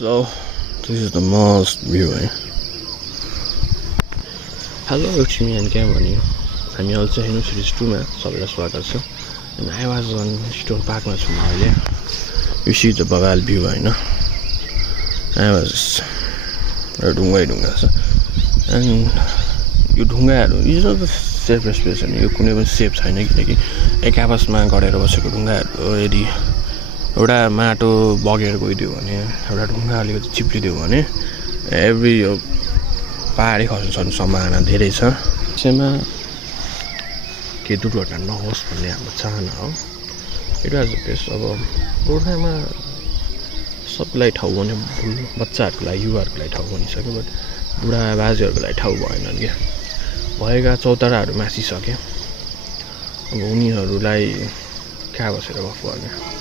So this is the mast view. Hello, it's me and Cameron. I'm also in Series 2 ma sabaiलाई स्वागत छ. And I was on Stone Park ma छु अहिले. You see the Baval view हैन. I was ढुङ्गा छ. And यो ढुङ्गाहरु is not the safest place हैन. यो कुनै पनि सेफ छैन किनकि एक आपसमा गडेर बसेको ढुङ्गाहरु यदि एउटा माटो बगेर गइदियो भने एउटा ढुङ्गा अलिकति चिप्लिदियो भने एभ्री यो पहाडी खस्न सम्भावना धेरै छ. त्यसैमा के दुर्घटना नहोस् भन्ने हाम्रो चाहना हो. It was best. अब गोर्खामा सबैलाई ठाउँ भने बच्चाहरूको लागि युवाहरूको लागि ठाउँ बनिसक्यो. बट बुढा बाजेहरूको लागि ठाउँ भएन नि. भएका चौताराहरू मासिसके. अब उनीहरूलाई कहाँ बसेर गफ गर्ने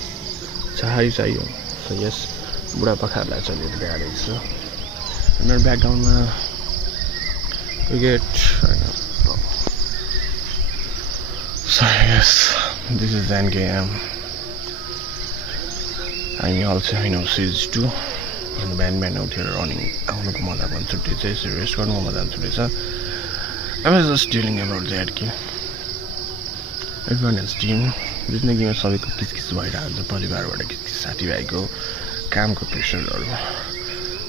चाहरी चाहियो. सो यस बुढापाकाहरूलाई चाहिँ अलिकति गाह्रो छ. मेरो ब्याकग्राउन्डमा क्रिकेट होइन. So yes, this is NKM. हामी अल्छे होइन Series 2 अनि बिहान उठेर रनिङ आउनुको मजा पनि छुट्टै छ. यसरी रेस्ट गर्नुको मजा पनि छुट्टै छ. I was just dealing about that कि everyone has team जिन्दगीमा सबैको किचकिच भइरहेको छ. परिवारबाट किचकिच, साथीभाइको कामको प्रेसरहरू.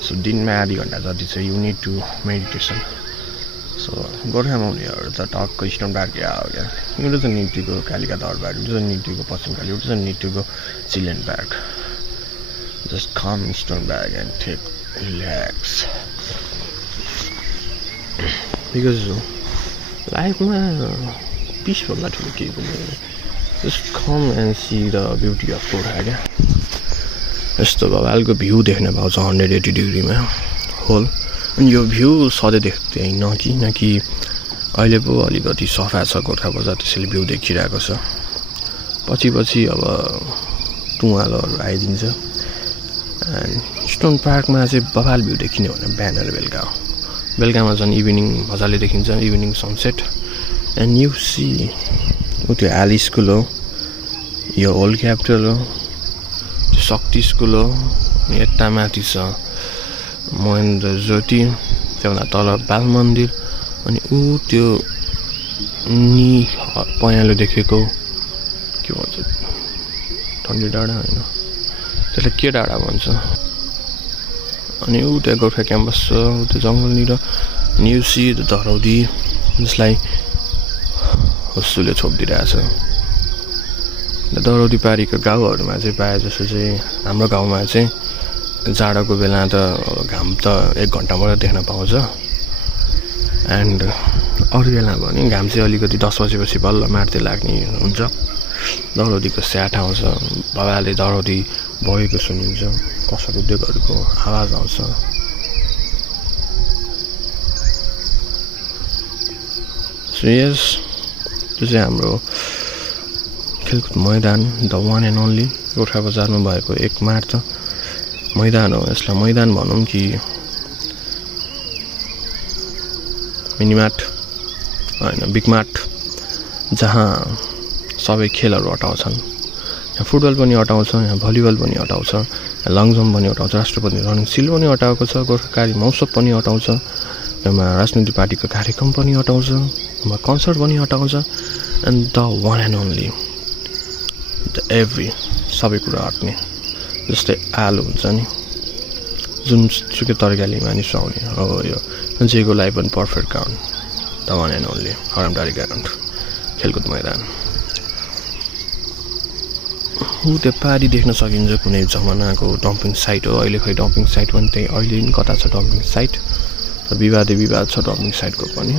सो दिनमा आधी घन्टा जति चाहिँ you need to meditation. So गोर्खामा हुनेहरू त टक्क स्टोन पार्क आयो क्या. You doesn't need to go Kalika Darbar, you doesn't need to go Paschimkali, you doesn't need to go children park. Just come stone park and take relax. Because लाइफमा पिसभन्दा ठुलो केही पनि होइन. Just come and see the beauty of Gorkha क्या. यस्तो भवालको view देख्न पाउँछ 180 डिग्रीमा होल. अनि यो भ्यू सधैँ देख्दैन किनकि अहिले पो अलिकति सफा छ गोर्खा बजार, त्यसैले भ्यू देखिरहेको छ. पछि अब टुवालोहरू आइदिन्छ. एन्ड स्टोन पार्कमा चाहिँ बवाल भ्यू देखिने भने बिहान र बेलुका हो. बेलुकामा झन् इभिनिङ मजाले देखिन्छ, evening sunset. And you see त्यो आली स्कुल हो, यो ओल्ड क्यापिटल हो, त्यो शक्ति स्कुल हो. यता माथि छ महेन्द्र ज्योति, त्योभन्दा तल बाल मन्दिर. अनि ऊ त्यो पयालो देखेको के भन्छ ठन्डी डाँडा होइन, त्यसलाई के डाँडा भन्छ. अनि ऊ त्यहाँ गोर्खा क्याम्पस छ त्यो जङ्गलनिर. न्युसी धरौदी जसलाई हुस्सुले छोपिदिइरहेछ. दरौदी पारीको गाउँहरूमा चाहिँ प्रायः जस्तो चाहिँ हाम्रो गाउँमा चाहिँ जाडोको बेला त घाम त 1 घन्टा मात्रै देख्न पाउँछ. एन्ड अरू बेला भने घाम चाहिँ अलिकति 10 बजेपछि बल्ल मार्दै लाग्ने हुन्छ. दरौदीको स्याट आउँछ, बाबाले दरौदी बगेको सुनिन्छ, कसर उद्योगहरूको आवाज आउँछ. सो यस त्यो चाहिँ हाम्रो खेलकुद मैदान, the one and only Gorkha बजारमा भएको एकमात्र मैदान हो. यसलाई मैदान भनौँ कि मिनिमार्ट होइन बिगमार्ट, जहाँ सबै खेलहरू अटाउँछन्. यहाँ फुटबल पनि अटाउँछ, यहाँ भलिबल पनि अटाउँछ, यहाँ लङ जम्प पनि अटाउँछ, राष्ट्रपति रनिङ सिल पनि अटाएको छ, गोर्खाकारी महोत्सव पनि अटाउँछ, यसमा राजनीतिक पार्टीको कार्यक्रम पनि अटाउँछ, यसमा कन्सर्ट पनि अटाउँछ. And the one and only the every सबै कुरा अट्ने. जस्तै आलु हुन्छ नि, जुन सुकै तरकारीले मानिस आउने हो, यो जेको लागि पनि perfect ground, the one and only Haramtari ground, खेलकुद मैदान. ऊ त्यो पारी देख्न सकिन्छ कुनै जमानाको डम्पिङ साइट हो. अहिले खै डम्पिङ साइट पनि त्यही अहिले पनि कता छ डम्पिङ साइट. विवाद छ डम्पिङ साइटको पनि.